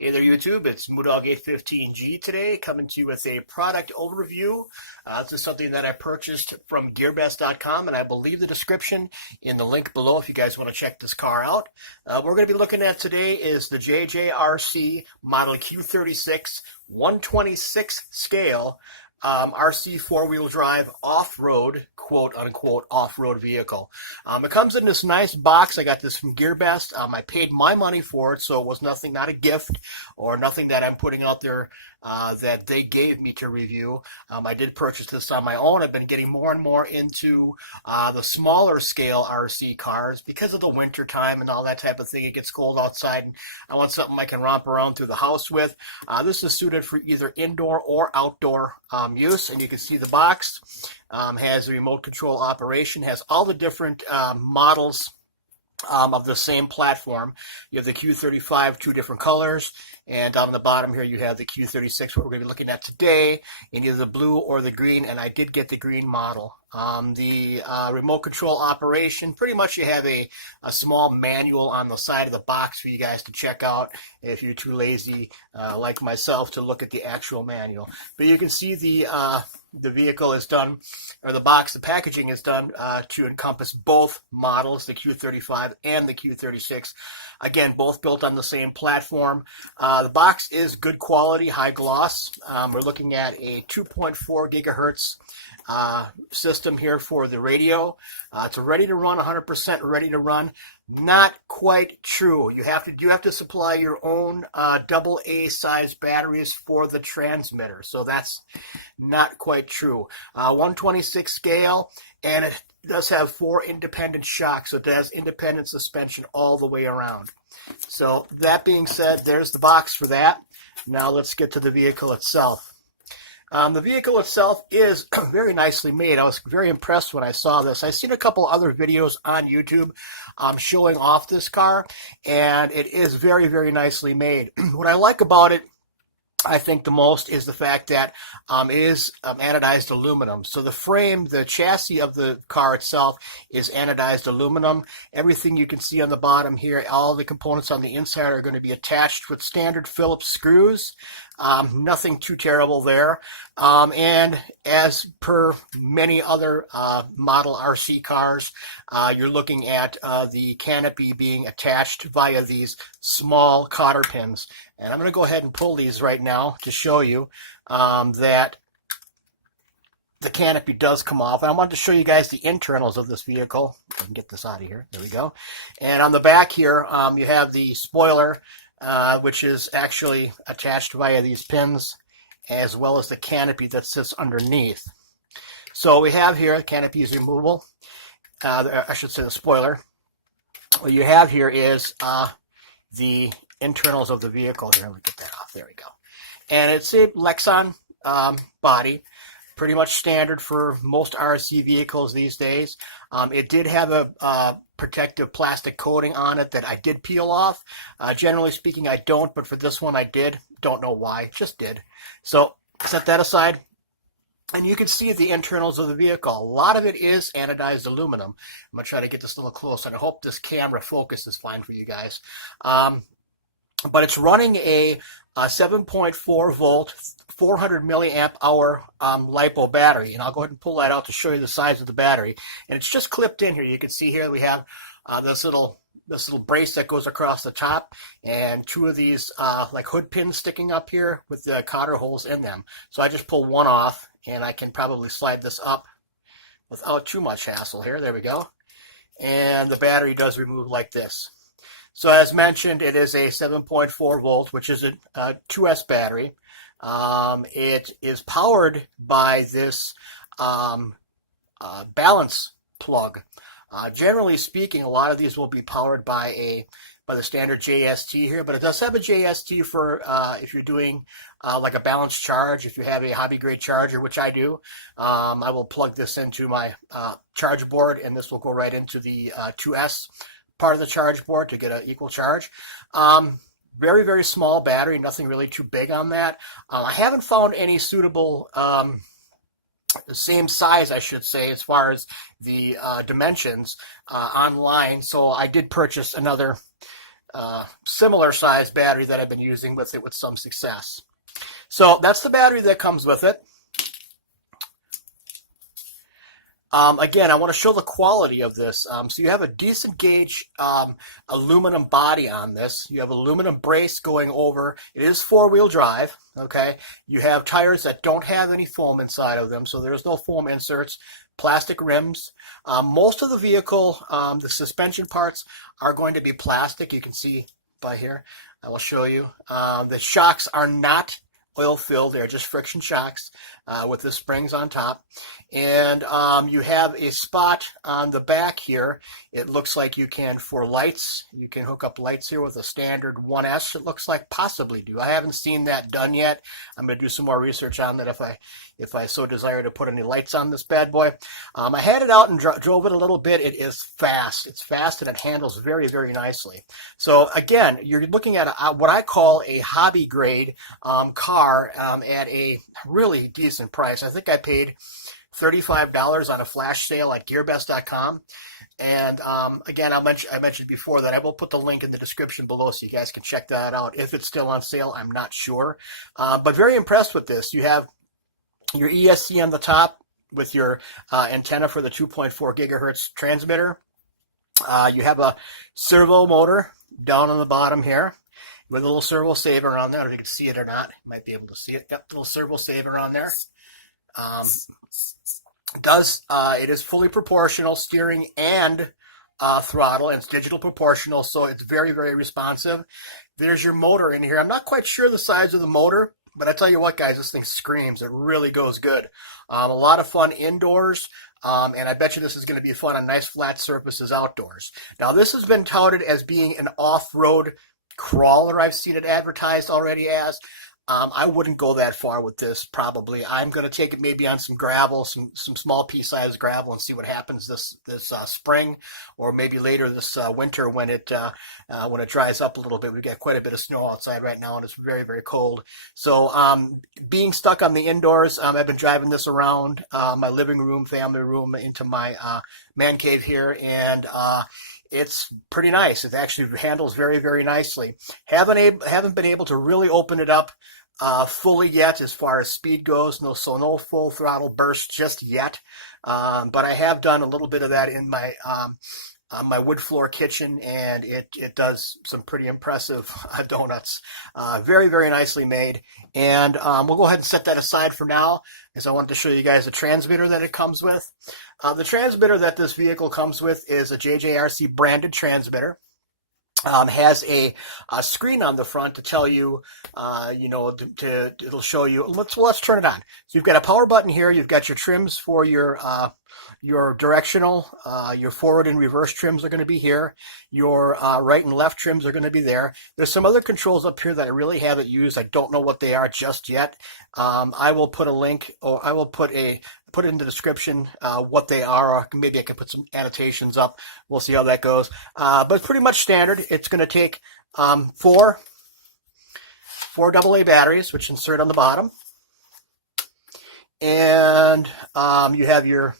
Hey there YouTube, it's Moodog815G today, coming to you with a product overview. This is something that I purchased from GearBest.com, and I will leave the description in the link below if you guys want to check this car out. What we're going to be looking at today is the JJRC model Q36 126 scale RC four-wheel drive off-road, quote-unquote, off-road vehicle. It comes in this nice box. I got this from GearBest. I paid my money for it, so it was nothing, not a gift or nothing that I'm putting out there that they gave me to review. I did purchase this on my own. I've been getting more and more into the smaller scale RC cars because of the winter time and all that type of thing. It gets cold outside, and I want something I can romp around through the house with. This is suited for either indoor or outdoor use, and you can see the box has a remote control operation, has all the different models of the same platform. You have the Q35, two different colors, and on the bottom here you have the Q36, what we're going to be looking at today, in either the blue or the green, and I did get the green model. The remote control operation, pretty much you have a small manual on the side of the box for you guys to check out if you're too lazy like myself to look at the actual manual. But you can see the vehicle is done, or the box, the packaging is done to encompass both models, the Q35 and the Q36. Again, both built on the same platform. The box is good quality, high gloss. We're looking at a 2.4 gigahertz system here for the radio. It's ready to run, 100% ready to run. Not quite true. You have to supply your own AA size batteries for the transmitter, so that's not quite true. 126 scale, and it does have 4 independent shocks, so it has independent suspension all the way around. So that being said, there's the box for that. Now let's get to the vehicle itself. The vehicle itself is very nicely made. I was very impressed when I saw this. I've seen a couple other videos on YouTube showing off this car, and it is very, very nicely made. What I like about it, I think the most, is the fact that it is anodized aluminum. So the frame, the chassis of the car itself is anodized aluminum. Everything you can see on the bottom here, all the components on the inside are going to be attached with standard Phillips screws. Nothing too terrible there. And as per many other model RC cars, you're looking at the canopy being attached via these small cotter pins. And I'm going to go ahead and pull these right now to show you that the canopy does come off. I wanted to show you guys the internals of this vehicle. I can get this out of here. There we go. And on the back here, you have the spoiler, which is actually attached via these pins, as well as the canopy that sits underneath. So we have here, the canopy is removable. I should say the spoiler. What you have here is the internals of the vehicle. Here, let me get that off. There we go. And it's a Lexan body, pretty much standard for most RC vehicles these days. It did have a protective plastic coating on it that I did peel off. Generally speaking, I don't, but for this one I did. Don't know why, just did. So set that aside, and you can see the internals of the vehicle. A lot of it is anodized aluminum. I'm going to try to get this a little closer, and I hope this camera focus is fine for you guys. But it's running a 7.4 volt, 400 milliamp hour LiPo battery, and I'll go ahead and pull that out to show you the size of the battery. And it's just clipped in here. You can see here we have this little brace that goes across the top, and 2 of these like hood pins sticking up here with the cotter holes in them. So I just pull one off, and I can probably slide this up without too much hassle here. There we go. And the battery does remove like this. So as mentioned, it is a 7.4 volt, which is a 2S battery. It is powered by this balance plug. Generally speaking, a lot of these will be powered by the standard JST here, but it does have a JST for if you're doing like a balanced charge. If you have a hobby grade charger, which I do, I will plug this into my charge board, and this will go right into the 2S part of the charge board to get an equal charge. Very, very small battery, nothing really too big on that. I haven't found any suitable, same size, I should say, as far as the dimensions online, so I did purchase another similar size battery that I've been using with it with some success. So that's the battery that comes with it. Again, I want to show the quality of this. So you have a decent gauge aluminum body on this. You have aluminum brace going over. It is four-wheel drive, okay? You have tires that don't have any foam inside of them, so there's no foam inserts. Plastic rims. Most of the vehicle, the suspension parts are going to be plastic. You can see by here. I will show you. The shocks are not oil-filled. They're just friction shocks with the springs on top. And you have a spot on the back here. It looks like you can, for lights, you can hook up lights here with a standard 1S. It looks like possibly do. I haven't seen that done yet. I'm going to do some more research on that if I so desire to put any lights on this bad boy. I had it out and drove it a little bit. It is fast. It's fast and it handles very, very nicely. So again, you're looking at what I call a hobby grade car at a really decent price. I think I paid $35 on a flash sale at GearBest.com. And again, I mentioned before that I will put the link in the description below so you guys can check that out. If it's still on sale, I'm not sure. But very impressed with this. You have your ESC on the top with your antenna for the 2.4 gigahertz transmitter. You have a servo motor down on the bottom here with a little servo saver on there. I don't know if you can see it or not. You might be able to see it. Yep, little servo saver on there. It is fully proportional steering and throttle, and it's digital proportional, so it's very, very responsive. There's your motor in here. I'm not quite sure the size of the motor, but I tell you what, guys, this thing screams. It really goes good. A lot of fun indoors, and I bet you this is going to be fun on nice flat surfaces outdoors. Now, this has been touted as being an off-road crawler. I've seen it advertised already as. I wouldn't go that far with this, probably. I'm going to take it maybe on some gravel, some small pea-sized gravel, and see what happens this spring, or maybe later this winter when it dries up a little bit. We've got quite a bit of snow outside right now, and it's very, very cold. So being stuck on the indoors, I've been driving this around my living room, family room, into my man cave here, and it's pretty nice. It actually handles very, very nicely. Haven't been able to really open it up fully yet as far as speed goes. No full throttle burst just yet. But I have done a little bit of that in my wood floor kitchen, and it does some pretty impressive donuts. Very, very nicely made. And we'll go ahead and set that aside for now, as I want to show you guys the transmitter that it comes with. The transmitter that this vehicle comes with is a JJRC branded transmitter. Has a screen on the front to tell you, it'll show you. Let's turn it on. So you've got a power button here. You've got your trims for your directional, your forward and reverse trims are going to be here. Your right and left trims are going to be there. There's some other controls up here that I really haven't used. I don't know what they are just yet. I will put a link, or I will put it in the description what they are, or maybe I can put some annotations up. We'll see how that goes. But it's pretty much standard. It's going to take four AA batteries, which insert on the bottom, and you have your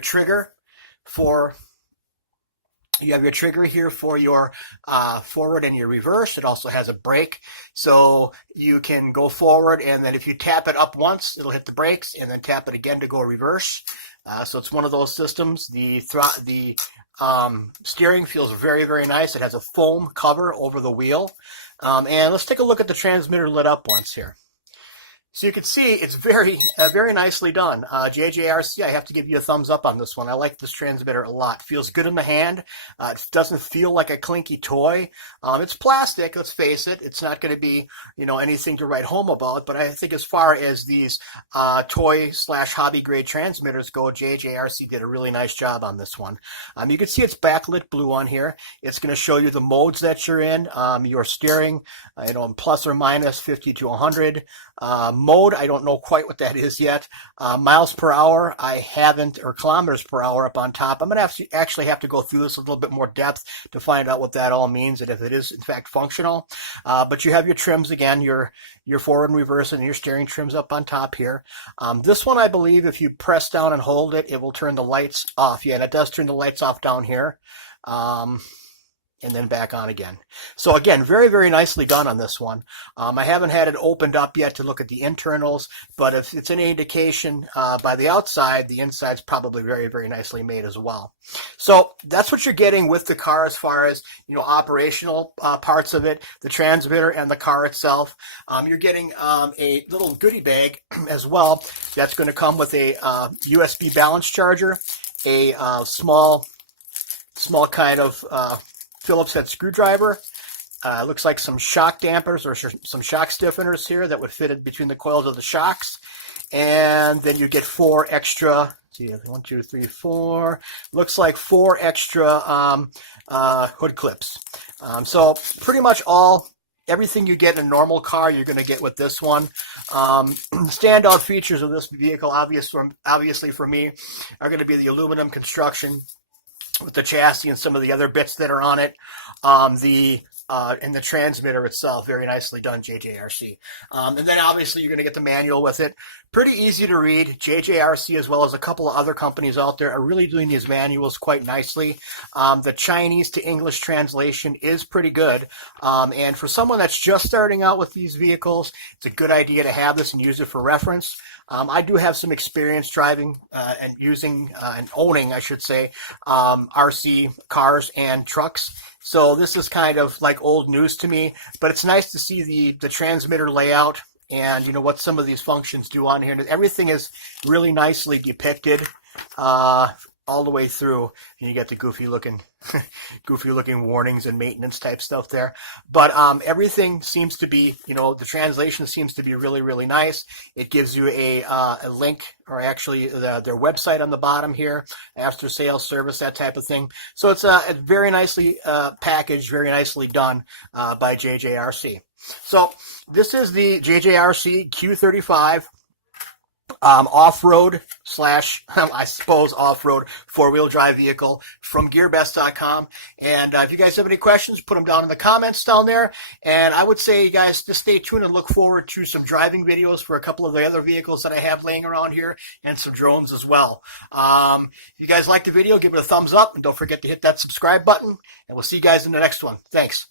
trigger for. You have your trigger here for your forward and your reverse. It also has a brake, so you can go forward, and then if you tap it up once, it'll hit the brakes, and then tap it again to go reverse. So it's one of those systems. The steering feels very, very nice. It has a foam cover over the wheel. And let's take a look at the transmitter lit up once here. So you can see it's very, very nicely done. JJRC, I have to give you a thumbs up on this one. I like this transmitter a lot. Feels good in the hand. It doesn't feel like a clinky toy. It's plastic, let's face it. It's not going to be, anything to write home about. But I think as far as these toy/hobby grade transmitters go, JJRC did a really nice job on this one. You can see it's backlit blue on here. It's going to show you the modes that you're in. Your steering, plus or minus 50 to 100. Mode, I don't know quite what that is yet. Miles per hour, I haven't, or kilometers per hour up on top. I'm going to actually have to go through this a little bit more depth to find out what that all means and if it is in fact functional. But you have your trims again, your forward and reverse, and your steering trims up on top here. This one, I believe, if you press down and hold it, it will turn the lights off. Yeah, and it does turn the lights off down here. and then back on again. So again, very, very nicely done on this one. I haven't had it opened up yet to look at the internals, but if it's any indication by the outside, the inside's probably very, very nicely made as well. So that's what you're getting with the car as far as, you know, operational parts of it, the transmitter and the car itself. You're getting a little goodie bag as well that's going to come with a USB balance charger, a small kind of Phillips head screwdriver. Looks like some shock dampers or some shock stiffeners here that would fit in between the coils of the shocks. And then you get 4 extra, see, 1, 2, 3, 4, looks like 4 extra hood clips. So pretty much everything you get in a normal car, you're going to get with this one. Standout features of this vehicle, obviously for me, are going to be the aluminum construction with the chassis and some of the other bits that are on it. And the transmitter itself, very nicely done, JJRC. And then obviously you're going to get the manual with it. Pretty easy to read. JJRC, as well as a couple of other companies out there, are really doing these manuals quite nicely. The Chinese to English translation is pretty good. And for someone that's just starting out with these vehicles, it's a good idea to have this and use it for reference. I do have some experience driving and using and owning, I should say, RC cars and trucks. So this is kind of like old news to me, but it's nice to see the transmitter layout and, you know, what some of these functions do on here. And everything is really nicely depicted all the way through. And you get the goofy looking warnings and maintenance type stuff there. But everything seems to be, you know, the translation seems to be really, really nice. It gives you a link, or actually their website on the bottom here, after sales service, that type of thing. So it's very nicely packaged, very nicely done by JJRC. So this is the JJRC Q35 off-road / I suppose off-road 4-wheel drive vehicle from GearBest.com. And if you guys have any questions, put them down in the comments down there. And I would say, you guys, just stay tuned and look forward to some driving videos for a couple of the other vehicles that I have laying around here, and some drones as well. If you guys like the video, give it a thumbs up, and don't forget to hit that subscribe button. And we'll see you guys in the next one. Thanks.